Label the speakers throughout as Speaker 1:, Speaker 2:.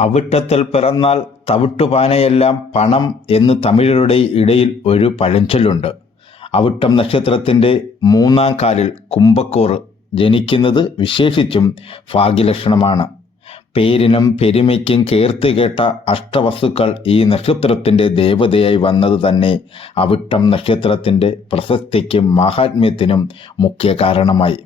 Speaker 1: അവിട്ടത്തിൽ പിറന്നാൽ തവിട്ടുപാനയെല്ലാം പണം എന്ന് തമിഴരുടെ ഇടയിൽ ഒരു പഴഞ്ചൊല്ലുണ്ട്. അവിട്ടം നക്ഷത്രത്തിന്റെ മൂന്നാം കാലിൽ കുംഭക്കൂർ ജനിക്കുന്നത് വിശേഷിച്ചും ഭാഗ്യലക്ഷണമാണ്. പേരിനും പെരുമയ്ക്കും കേർത്ത് കേട്ട അഷ്ടവസ്തുക്കൾ ഈ നക്ഷത്രത്തിന്റെ ദേവതയായി വന്നത് തന്നെ അവിട്ടം നക്ഷത്രത്തിന്റെ പ്രശസ്തിക്കും മാഹാത്മ്യത്തിനും മുഖ്യ കാരണമായി.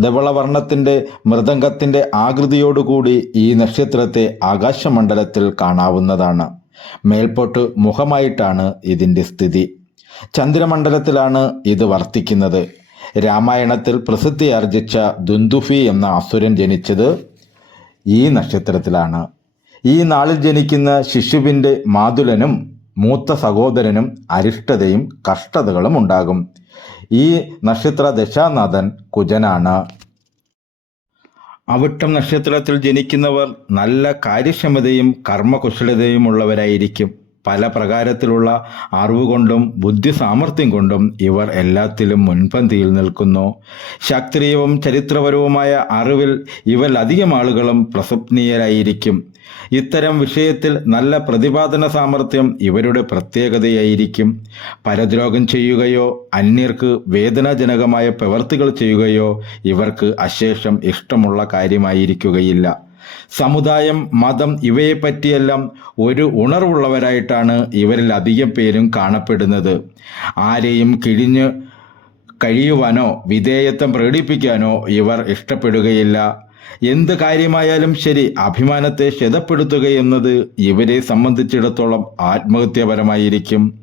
Speaker 1: ധവളവർണത്തിന്റെ മൃദംഗത്തിന്റെ ആകൃതിയോടുകൂടി ഈ നക്ഷത്രത്തെ ആകാശമണ്ഡലത്തിൽ കാണാവുന്നതാണ്. മേൽപോട്ട് മുഖമായിട്ടാണ് ഇതിന്റെ സ്ഥിതി. ചന്ദ്രമണ്ഡലത്തിലാണ് ഇത് വർത്തിക്കുന്നത്. രാമായണത്തിൽ പ്രസിദ്ധി ആർജിച്ച ദുന്ദുഫി എന്ന അസുരൻ ജനിച്ചത് ഈ നക്ഷത്രത്തിലാണ്. ഈ നാളിൽ ജനിക്കുന്ന ശിശുവിന്റെ മാതുലനും മൂത്ത സഹോദരനും അരിഷ്ടതയും കഷ്ടതകളും ഉണ്ടാകും. ഈ നക്ഷത്ര ദശാനാഥൻ കുജനാണ്. അവിട്ടം നക്ഷത്രത്തിൽ ജനിക്കുന്നവർ നല്ല കാര്യക്ഷമതയും കർമ്മകുശലതയും ഉള്ളവരായിരിക്കും പല പ്രകാരത്തിലുള്ള അറിവ് കൊണ്ടും ബുദ്ധി സാമർഥ്യം കൊണ്ടും ഇവർ എല്ലാത്തിലും മുൻപന്തിയിൽ നിൽക്കുന്നു. ശാസ്ത്രീയവും ചരിത്രപരവുമായ അറിവിൽ ഇവരിലധികം ആളുകളും പ്രസപ്നീയരായിരിക്കും ഇത്തരം വിഷയത്തിൽ നല്ല പ്രതിപാദന സാമർഥ്യം ഇവരുടെ പ്രത്യേകതയായിരിക്കും. പരദ്രോഗം ചെയ്യുകയോ അന്യർക്ക് വേദനാജനകമായ പ്രവർത്തികൾ ചെയ്യുകയോ ഇവർക്ക് അശേഷം ഇഷ്ടമുള്ള കാര്യമായിരിക്കുകയില്ല. സമുദായം മതം ഇവയെപ്പറ്റിയെല്ലാം ഒരു ഉണർവുള്ളവരായിട്ടാണ് ഇവരിൽ അധികം പേരും കാണപ്പെടുന്നത്. ആരെയും കിഴിഞ്ഞ് കഴിയുവാനോ വിധേയത്വം പ്രകടിപ്പിക്കാനോ ഇവർ ഇഷ്ടപ്പെടുകയില്ല. എന്ത് കാര്യമായാലും ശരി അഭിമാനത്തെ ക്ഷതപ്പെടുത്തുകയെന്നത് ഇവരെ സംബന്ധിച്ചിടത്തോളം ആത്മഹത്യാപരമായിരിക്കും.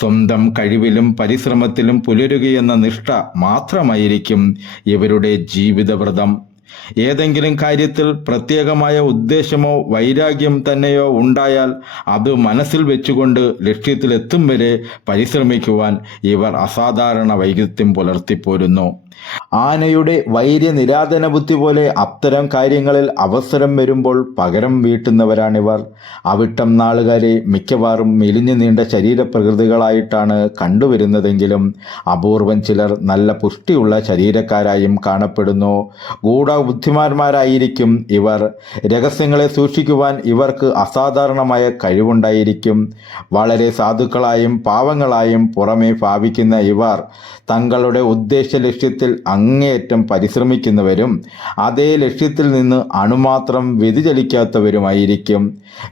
Speaker 1: സ്വന്തം കഴിവിലും പരിശ്രമത്തിലും പുലരുകയെന്ന നിഷ്ഠ മാത്രമായിരിക്കും ഇവരുടെ ജീവിതവ്രതം. ഏതെങ്കിലും കാര്യത്തിൽ പ്രത്യേകമായ ഉദ്ദേശമോ വൈരാഗ്യം തന്നെയോ ഉണ്ടായാൽ അത് മനസ്സിൽ വെച്ചുകൊണ്ട് ലക്ഷ്യത്തിലെത്തും വരെ പരിശ്രമിക്കുവാൻ ഇവർ അസാധാരണ വൈരുദ്ധ്യം പുലർത്തിപ്പോരുന്നു. ആനയുടെ വൈര്യ നിരാതന ബുദ്ധി പോലെ അത്തരം കാര്യങ്ങളിൽ അവസരം വരുമ്പോൾ പകരം വീട്ടുന്നവരാണിവർ. അവിട്ടം നാളുകാരെ മിക്കവാറും മെലിഞ്ഞു നീണ്ട ശരീരപ്രകൃതികളായിട്ടാണ് കണ്ടുവരുന്നതെങ്കിലും അപൂർവം ചിലർ നല്ല പുഷ്ടിയുള്ള ശരീരക്കാരായും കാണപ്പെടുന്നു. ഗൂഢ ബുദ്ധിമാന്മാരായിരിക്കും ഇവർ. രഹസ്യങ്ങളെ സൂക്ഷിക്കുവാൻ ഇവർക്ക് അസാധാരണമായ കഴിവുണ്ടായിരിക്കും. വളരെ സാധുക്കളായും പാവങ്ങളായും പുറമേ ഭാവിക്കുന്ന ഇവർ തങ്ങളുടെ ഉദ്ദേശ ലക്ഷ്യത്തിൽ അങ്ങേയറ്റം പരിശ്രമിക്കുന്നവരും അതേ ലക്ഷ്യത്തിൽ നിന്ന് അണുമാത്രം വ്യതിചലിക്കാത്തവരുമായിരിക്കും.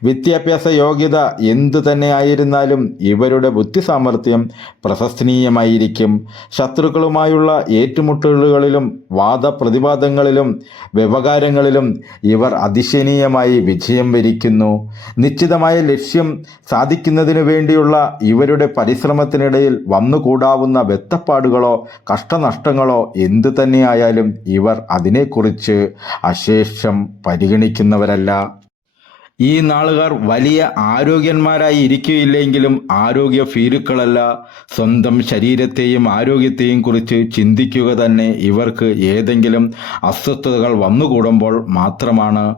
Speaker 1: വിദ്യാഭ്യാസ യോഗ്യത എന്തു തന്നെ ആയിരുന്നാലും ഇവരുടെ ബുദ്ധിസാമർഥ്യം പ്രശംസനീയമായിരിക്കും ശത്രുക്കളുമായുള്ള ഏറ്റുമുട്ടലുകളിലും വാദപ്രതിവാദങ്ങളിലും വ്യവകാരങ്ങളിലും ഇവർ അതിശയനീയമായി വിജയം വരിക്കുന്നു. നിശ്ചിതമായ ലക്ഷ്യം സാധിക്കുന്നതിനു വേണ്ടിയുള്ള ഇവരുടെ പരിശ്രമത്തിനിടയിൽ വന്നുകൂടാവുന്ന വെത്തപ്പാടുകളോ കഷ്ടനഷ്ടങ്ങളോ എന്തു തന്നെയായാലും ഇവർ അതിനെക്കുറിച്ച് അശേഷം പരിഗണിക്കുന്നവരല്ല. ഈ നാളുകാർ വലിയ ആരോഗ്യന്മാരായി ഇരിക്കുകയില്ലെങ്കിലും ആരോഗ്യ ഭീരുക്കളല്ല. സ്വന്തം ശരീരത്തെയും ആരോഗ്യത്തെയും കുറിച്ച് ചിന്തിക്കുക തന്നെ ഇവർക്ക് ഏതെങ്കിലും അസ്വസ്ഥതകൾ വന്നുകൂടുമ്പോൾ മാത്രമാണ്.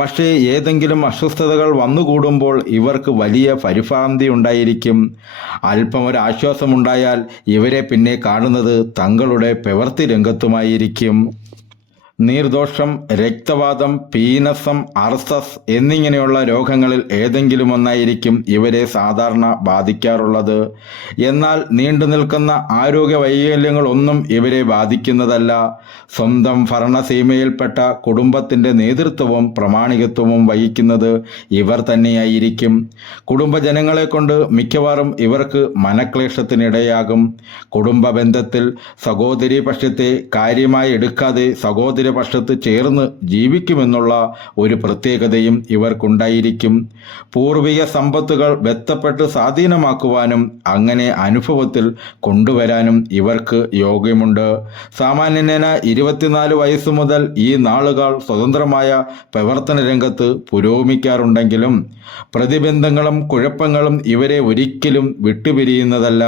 Speaker 1: പക്ഷേ ഏതെങ്കിലും അസ്വസ്ഥതകൾ വന്നുകൂടുമ്പോൾ ഇവർക്ക് വലിയ പരിഭ്രാന്തി ഉണ്ടായിരിക്കും. അല്പം ഒരു ആശ്വാസമുണ്ടായാൽ ഇവരെ പിന്നെ കാണുന്നത് തങ്ങളുടെ പ്രവൃത്തി രംഗത്തുമായിരിക്കും. നീർദോഷം രക്തവാതം പീനസം അർസസ് എന്നിങ്ങനെയുള്ള രോഗങ്ങളിൽ ഏതെങ്കിലും ഒന്നായിരിക്കും ഇവരെ സാധാരണ ബാധിക്കാറുള്ളത്. എന്നാൽ നീണ്ടു നിൽക്കുന്ന ആരോഗ്യ വൈകല്യങ്ങളൊന്നും ഇവരെ ബാധിക്കുന്നതല്ല. സ്വന്തം ഭരണസീമയിൽപ്പെട്ട കുടുംബത്തിന്റെ നേതൃത്വവും പ്രമാണികത്വവും വഹിക്കുന്നത് ഇവർ തന്നെയായിരിക്കും. കുടുംബജനങ്ങളെ കൊണ്ട് മിക്കവാറും ഇവർക്ക് മനക്ലേശത്തിനിടയാകും. കുടുംബ ബന്ധത്തിൽ സഹോദരി പക്ഷത്തെ കാര്യമായി എടുക്കാതെ സഹോദര പക്ഷത്ത് ചേർന്ന് ജീവിക്കുമെന്നുള്ള ഒരു പ്രത്യേകതയും ഇവർക്കുണ്ടായിരിക്കും. പൂർവിക സമ്പത്തുകൾ ബന്ധപ്പെട്ട് സ്വാധീനമാക്കുവാനും അങ്ങനെ അനുഭവത്തിൽ കൊണ്ടുവരാനും ഇവർക്ക് യോഗ്യമുണ്ട്. സാമാന്യനേന ഇരുപത്തിനാല് വയസ്സ് മുതൽ ഈ നാളുകൾ സ്വതന്ത്രമായ പ്രവർത്തന രംഗത്ത് പുരോഗമിക്കാറുണ്ടെങ്കിലും പ്രതിബന്ധങ്ങളും കുഴപ്പങ്ങളും ഇവരെ ഒരിക്കലും വിട്ടുപിരിയുന്നതല്ല.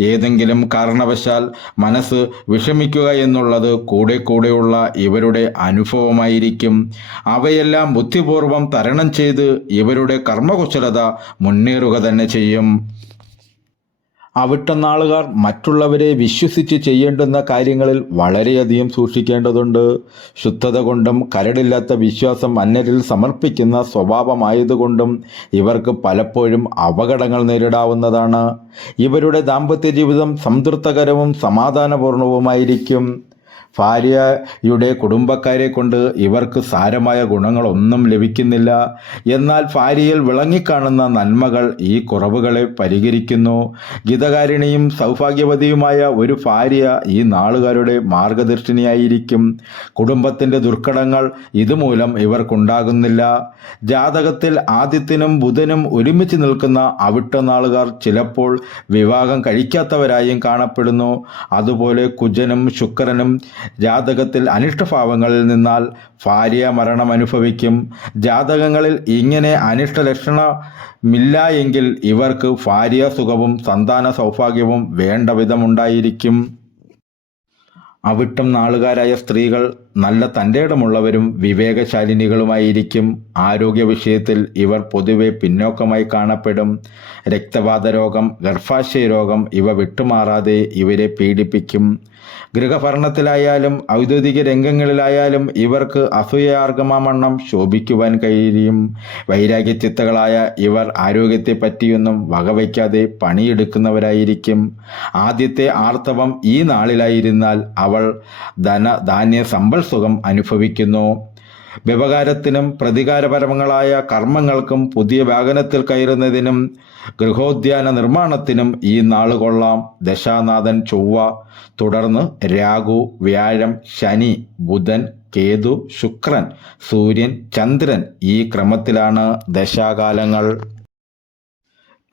Speaker 1: ഏതെങ്കിലും കാരണവശാൽ മനസ്സ് വിഷമിക്കുക എന്നുള്ളത് കൂടെ കൂടെയുള്ള ഇവരുടെ അനുഭവമായിരിക്കും. അവയെല്ലാം ബുദ്ധിപൂർവം തരണം ചെയ്ത് ഇവരുടെ കർമ്മകുശലത മുന്നേറുക തന്നെ ചെയ്യും. അവിട്ടനാളുകാർ മറ്റുള്ളവരെ വിശ്വസിച്ച് ചെയ്യേണ്ടുന്ന കാര്യങ്ങളിൽ വളരെയധികം സൂക്ഷിക്കേണ്ടതുണ്ട്. ശുദ്ധത കൊണ്ടും കരടില്ലാത്ത വിശ്വാസം അന്യരിൽ സമർപ്പിക്കുന്ന സ്വഭാവമായതുകൊണ്ടും ഇവർക്ക് പലപ്പോഴും അപകടങ്ങൾ നേരിടാവുന്നതാണ്. ഇവരുടെ ദാമ്പത്യ ജീവിതം സംതൃപ്തകരവും സമാധാനപൂർണവുമായിരിക്കും. ഭാര്യയുടെ കുടുംബക്കാരെ കൊണ്ട് ഇവർക്ക് സാരമായ ഗുണങ്ങളൊന്നും ലഭിക്കുന്നില്ല. എന്നാൽ ഭാര്യയിൽ വിളങ്ങിക്കാണുന്ന നന്മകൾ ഈ കുറവുകളെ പരിഹരിക്കുന്നു. ഗീതകാരിണിയും സൗഭാഗ്യവതിയുമായ ഒരു ഭാര്യ ഈ നാളുകാരുടെ മാർഗദർശിനിയായിരിക്കും. കുടുംബത്തിന്റെ ദുർഘടങ്ങൾ ഇതുമൂലം ഇവർക്കുണ്ടാകുന്നില്ല. ജാതകത്തിൽ ആദിത്യനും ബുധനും ഒരുമിച്ച് നിൽക്കുന്ന അവിട്ട നാളുകാർ ചിലപ്പോൾ വിവാഹം കഴിക്കാത്തവരായും കാണപ്പെടുന്നു. അതുപോലെ കുജനും ശുക്രനും ജാതകത്തിൽ അനിഷ്ടഭാവങ്ങളിൽ നിന്നാൽ ഭാര്യ മരണം അനുഭവിക്കും. ജാതകങ്ങളിൽ ഇങ്ങനെ അനിഷ്ട ലക്ഷണമില്ല എങ്കിൽ ഇവർക്ക് ഭാര്യ സുഖവും സന്താന സൗഭാഗ്യവും വേണ്ട വിധമുണ്ടായിരിക്കും. അവിട്ടം നാളുകാരായ സ്ത്രീകൾ നല്ല തന്റെയിടമുള്ളവരും വിവേകശാലിനികളുമായിരിക്കും. ആരോഗ്യ വിഷയത്തിൽ ഇവർ പൊതുവെ പിന്നോക്കമായി കാണപ്പെടും. രക്തവാത രോഗം ഗർഭാശയ രോഗം ഇവ വിട്ടുമാറാതെ ഇവരെ പീഡിപ്പിക്കും. ഗൃഹഭരണത്തിലായാലും ഔദ്യോഗിക രംഗങ്ങളിലായാലും ഇവർക്ക് അസൂയാർഗമാമണ്ണം ശോഭിക്കുവാൻ കഴിയും. വൈരാഗ്യചിത്തകളായ ഇവർ ആരോഗ്യത്തെ പറ്റിയൊന്നും വകവയ്ക്കാതെ പണിയെടുക്കുന്നവരായിരിക്കും. ആദ്യത്തെ ആർത്തവം ഈ നാളിലായിരുന്നാൽ അവൾ ധന ധാന്യ സമ്പൽ സുഖം അനുഭവിക്കുന്നു. വ്യവകാരത്തിനും പ്രതികാരപരങ്ങളായ കർമ്മങ്ങൾക്കും പുതിയ വാഹനത്തിൽ കയറുന്നതിനും ഗൃഹോദ്യാന നിർമ്മാണത്തിനും ഈ നാൾ കൊള്ളാം. ദശാനാഥൻ ചൊവ്വ. തുടർന്ന് രാഹു വ്യാഴം ശനി ബുധൻ കേതു ശുക്രൻ സൂര്യൻ ചന്ദ്രൻ ഈ ക്രമത്തിലാണ് ദശാകാലങ്ങൾ.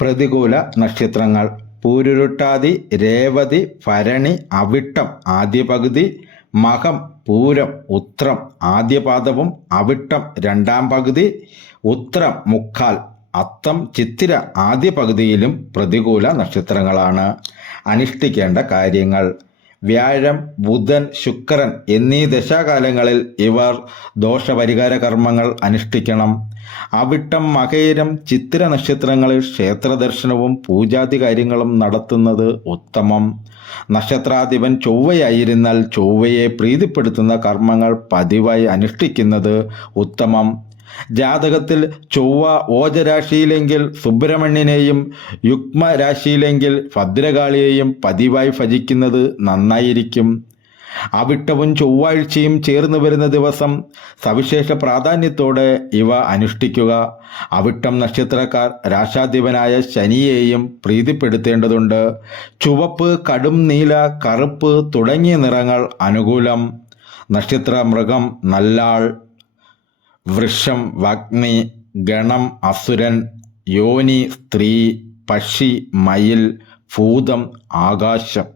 Speaker 1: പ്രതികൂല നക്ഷത്രങ്ങൾ. പൂരുരുട്ടാതി രേവതി ഭരണി അവിട്ടം ആദ്യ പകുതി മകം പൂരം ഉത്രം ആദ്യ പാദവും അവിട്ടം രണ്ടാം പകുതി ഉത്രം മുക്കാൽ അത്തം ചിത്തിര ആദ്യ പകുതിയിലും പ്രതികൂല നക്ഷത്രങ്ങളാണ്. അനുഷ്ഠിക്കേണ്ട കാര്യങ്ങൾ. വ്യാഴം ബുധൻ ശുക്രൻ എന്നീ ദശാകാലങ്ങളിൽ ഇവർ ദോഷപരിഹാര കർമ്മങ്ങൾ അനുഷ്ഠിക്കണം. അവിട്ടം മകയിരം ചിത്ര നക്ഷത്രങ്ങളിൽ ക്ഷേത്രദർശനവും പൂജാതി കാര്യങ്ങളും നടത്തുന്നത് ഉത്തമം. നക്ഷത്രാധിപൻ ചൊവ്വയായിരുന്നാൽ ചൊവ്വയെ പ്രീതിപ്പെടുത്തുന്ന കർമ്മങ്ങൾ പതിവായി അനുഷ്ഠിക്കുന്നത് ഉത്തമം. ജാതകത്തിൽ ചൊവ്വ ഓജരാശിയിലെങ്കിൽ സുബ്രഹ്മണ്യനെയും യുഗ്മരാശിയിലെങ്കിൽ ഭദ്രകാളിയെയും പതിവായി ഭജിക്കുന്നത് നന്നായിരിക്കും. അവിട്ടവും ചൊവ്വാഴ്ചയും ചേർന്ന് വരുന്ന ദിവസം സവിശേഷ പ്രാധാന്യത്തോടെ ഇവ അനുഷ്ഠിക്കുക. അവിട്ടം നക്ഷത്രക്കാർ രാശാധിപനായ ശനിയെയും പ്രീതിപ്പെടുത്തേണ്ടതുണ്ട്. ചുവപ്പ് കടും നീല കറുപ്പ് തുടങ്ങിയ നിറങ്ങൾ അനുകൂലം. നക്ഷത്ര മൃഗം നല്ലാൾ. വൃഷം വഗ്നി ഗണം അസുരൻ യോനി സ്ത്രീ പക്ഷി മയിൽ ഭൂതം ആകാശം.